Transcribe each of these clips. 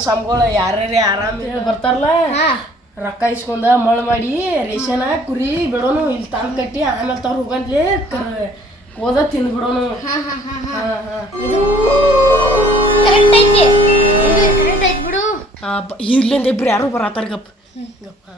ಸಂಬಳ ಯಾರ್ಯಾರ ಆರಾಮ್ ಬರ್ತಾರಲ್ಲ ರೊಕ್ಕ ಇಸ್ಕೊಂಡ ಮಳ್ ಮಾಡಿ ರೇಷನ್ ಕುರಿ ಬಿಡೋನು ಇಲ್ಲಿ ತಂದ್ ಕಟ್ಟಿ ಆಮೇಲೆ ತವ್ರ ಹೋಗಂತ್ಲೆ ಹೋದ ತಿಂದ್ ಬಿಡೋನು. ಇರ್ಲಿಂದ ಇಬ್ರು ಯಾರು ಬರತ್ತಾರ ಗಪ್ ಗಪ್ಪ.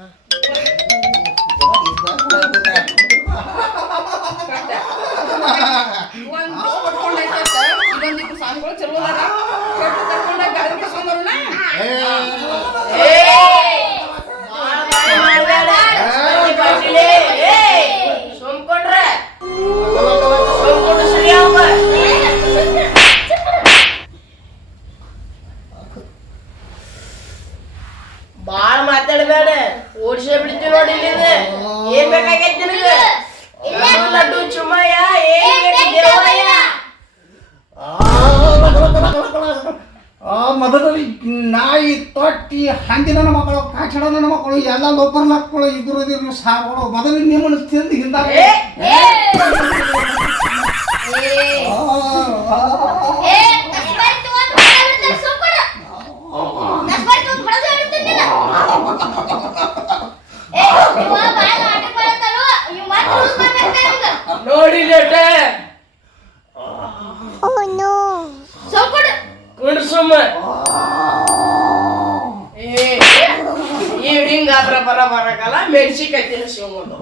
ಬಾಳ ಮಾತಾಡಬೇಡ, ಓಡಿಸೇ ಬಿಡ್ತೀವಿ ನೋಡಿ. ಇಲ್ಲಿಂದ ಏನ್ ಬೇಕಾಗೈತಿ ನಿನಗೆ? ಲಡ್ಡು ಚುಮ್ಮಯ್ಯ ಮೊದಲು ನಾಯಿ ತೊಟ್ಟಿ ಹಂದಿನ ಮಕ್ಕಳು ಕಾಚಡನ ಮಕ್ಕಳು ಎಲ್ಲ ಲೋಪರ್ ಮಕ್ಕಳು ಇದ್ರು ಸಾಗಳು ಮೊದಲು ನಿಮ್ಮನ್ನು ತಿಂದು ಹಿಂದ ನೋಡಿ ಕುಂಡ್ಸುಮ್ಮ ಇವ್ ಹಿಂಗಾದ್ರ ಬರಕಲ್ಲ ಮೆಣಸಿಕಾಯಿ ತಿನ್ನಿಸ್ಕೊಂಬೋದು.